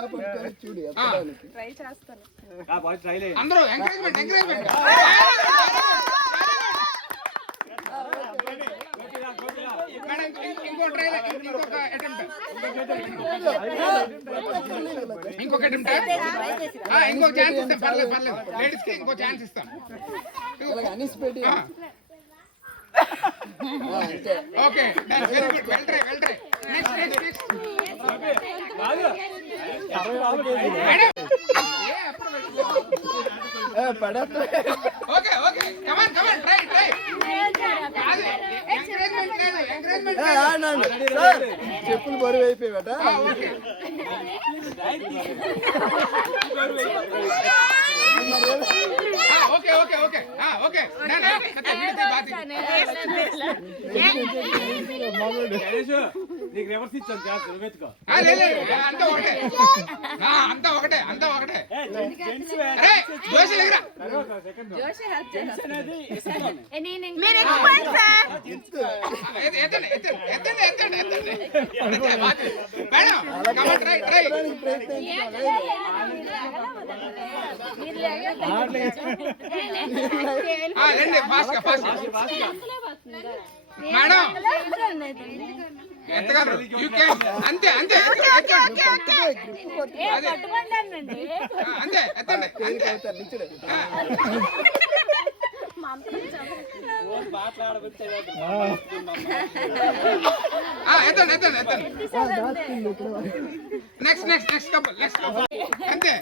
అలా పట్టుకొని చూడు ఎత్తడానికి ట్రై చేస్తాను అందరూ ఎంకరేజ్మెంట్ ఎంకరేజ్మెంట్ మేడం ఇంకో- ఇంకో ట్రై ఇంకొక ఇంకొక ఛాన్స్ ఇస్తాం పర్లేదు పర్లేదు. లేడీస్కి ఇంకో ఛాన్స్ ఇస్తాం ఇలాగ అనిసి పెట్టి ఆ, అంతే okay very good well try well try next next next try try కాదు ఎంకరేజ్మెంట్ ఎంకరేజ్మెంట్ సార్, చెప్పులు బరువు అయిపోయి బేట ఓకే ఓకే ఓకే ఓకే మిగతా బాతి నీకు రివర్స్ ఇచ్చాను నువ్వు వెతుకో. అంతా ఒకటే. అంతా ఒకటే అంతా ఒకటే. జోషి బాతి. మేడం రండి ఫాస్ట్గా ఫాస్ట్ అంతే అంతే. అంతే. ఎత్తండి. అంతే. నిచ్చుడు ఆ, ఎత్తండి ఎత్తండి ఎత్తండి. Next next next couple next couple అంతే.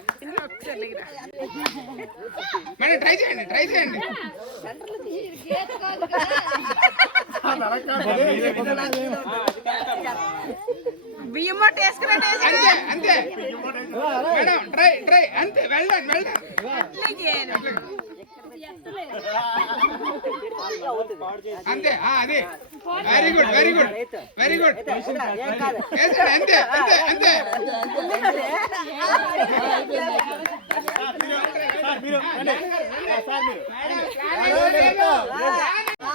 మేడం ట్రై చేయండి ట్రై చేయండి. మొట్ట వేసుకున్నట్టు అంతే అంతే. Madam try try. అంతే వెళ్ళండి వెళ్ళండి అంతే ఆ, అది. Very good very good very good వేసుకోండి అంతే అంతే అంతే.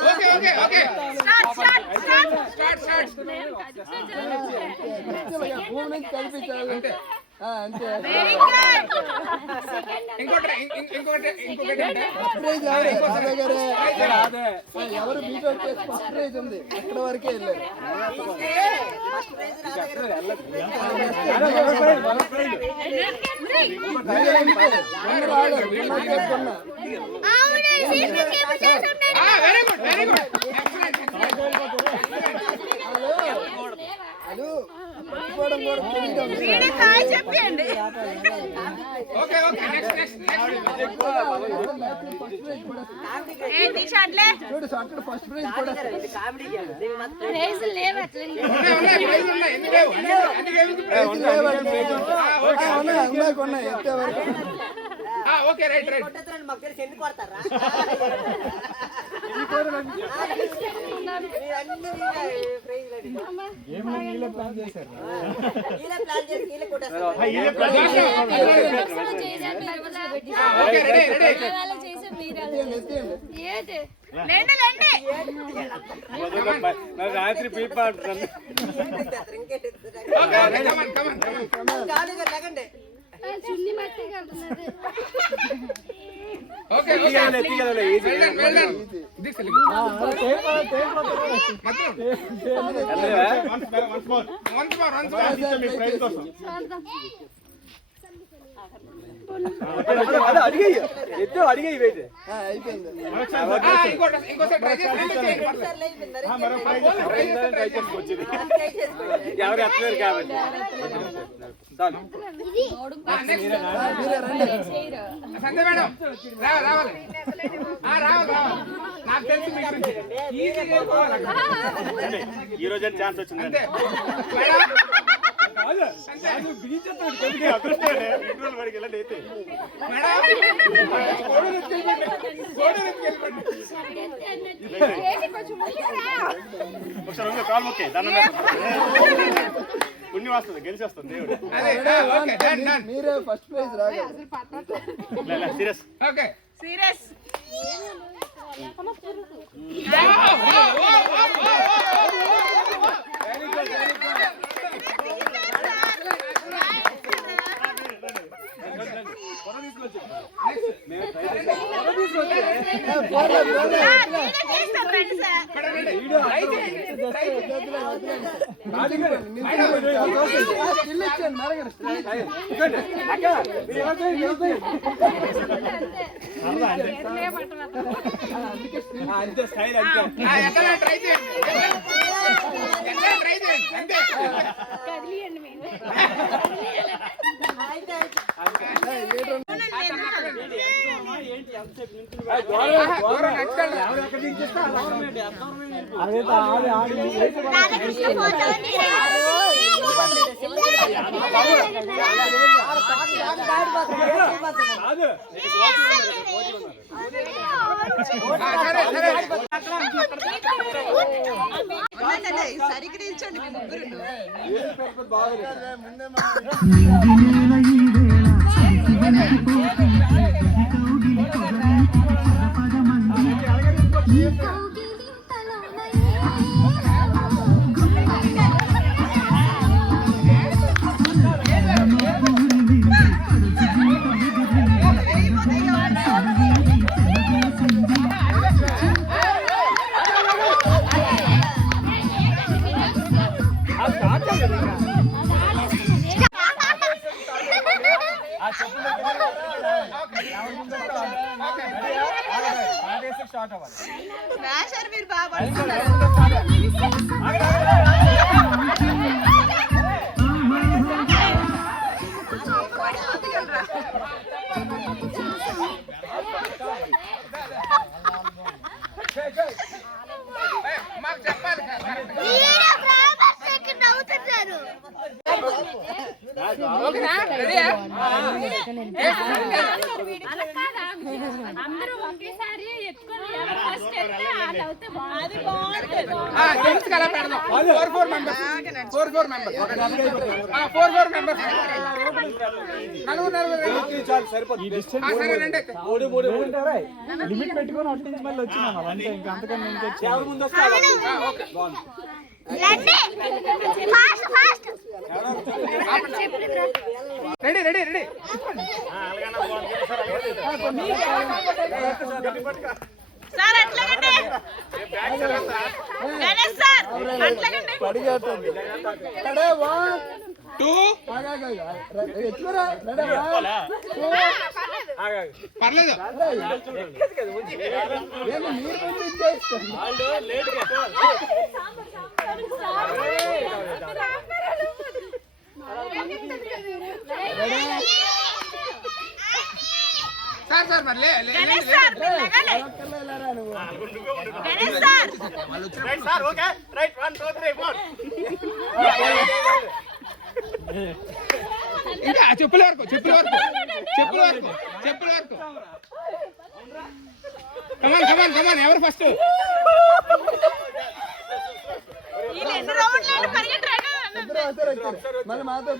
Okay okay okay start start start start start భూమి నుంచి కల్పించాలి అంతే ఇంకోటి ఎవరు మీతో వచ్చేసి ఫస్ట్ ప్రైజ్ ఉంది అక్కడ వరకే వెళ్ళారు వెరీ గుడ్ వెరీ గుడ్ చెప్పండి okay okay next next next first prize కూడా ఏంటి షాట్లే చూడు అక్కడ ఫస్ట్ ప్రైజ్ కూడా ఉన్నాయి ఉన్నాయి ప్రైజ్ ఉన్నాయి. ఎందుకు లేవు అన్ని గేమ్స్ ప్రైజ్ ప్రైజ్ లేవండి. ఆ, ఉన్నాయి ఉన్నాయి ఉన్నాయి ఎత్తే వరకు okay right right. Okay ready ready ఎత్తేయండి లేండి లేండి. నా రాత్రి పీప అంటున్నాను okay okay come on come on come on okay okay. ఎత్తిగలలే, ఎత్తిగలలే, easy. Well done well done this link మాత్రం వన్స్ మోర్ వన్స్ మోర్ అడిగేయి ఎత్తు అడిగేయి వెయిట్ ఆ, అయిపోయింది. ఎవరు ఎత్తలేరు కాబట్టి. ఈ రోజే ఛాన్స్ వచ్చింది? అంతే. ఒకసారి కాల్ ఓకే దాని పుణ్యం వస్తుంది గెలిచేస్తుంది దేవుడు మీరే ఫస్ట్ ప్రైజ్ రాగా సీరియస్. Okay serious. అంతే స్టైల్ ఆ, ట్రై చేయండి ట్రై చేయండి అంతే ఆహా, దూరం నడుచుకెళ్ళు. రాధాకృష్ణ ఫోటో ఆ, సరే సరే సరిగ్గా నిల్చోండి మీ ముగ్గురు ముందే మనం రాశారు మీరు బాబా ఏ, చెప్పాలి ఒకేసారి ఎత్తుకొని ఎవరు ఫస్ట్ ఎత్తే వాళ్ళు అవుతే బాగుంది ఆ, జెంట్స్ కలా పెడదాం. Four four members. Four four members. Four four members. నలుగురు నలుగురు రండి. ఆ, సరే రండి. లిమిట్ పెట్టుకొని అటు నుంచి మళ్ళీ వచ్చినాం అంతే ఇంకా అంతకన్నా ఇంకా ఎవరు ముందు ఆ, okay. Ready ready ready. Sir అట్లాగండి. Ganesh sir అట్లాగండి. Ready one two. One పర్లేదు సార్ సార్ మరి లే లే- Ganesh sir sir. Right sir okay. Right ఇంకా చెప్పుల వరకు చెప్పుల వరకు చెప్పుల వరకు చెప్పుల వరకు. Come on come on come on ఎవరు ఫస్ట్ వీళ్ళు ఎన్ని రౌండ్లు అంటే పరిగెట్టరాడు ఇద్దరు వచ్చారు మళ్ళీ మాతో.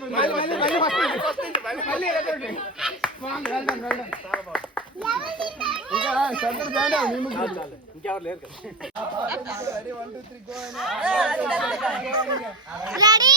ఇక సెంటర్ జాయిన్ అవ్వు, ఇంకెవరు లేరు కదా. Ready one two three go అని Ready,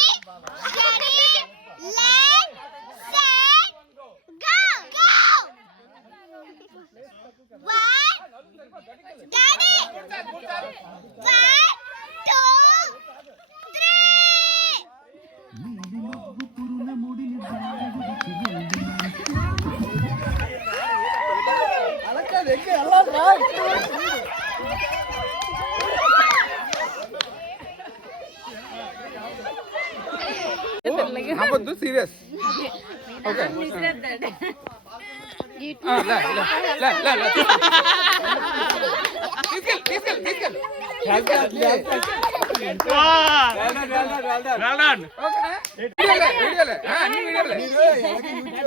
ఆ, అన్ని వీడియోలే.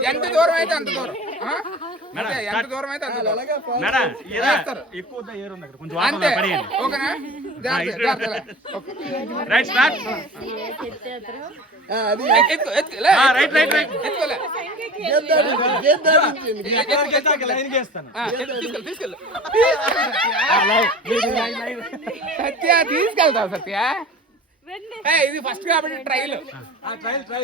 ఎంత దూరం అయితే అంత దూరం సత్య తీసుకెళ్తావు సత్య. ఇది ఫస్ట్ కాబట్టి ట్రైల్. Trial trial.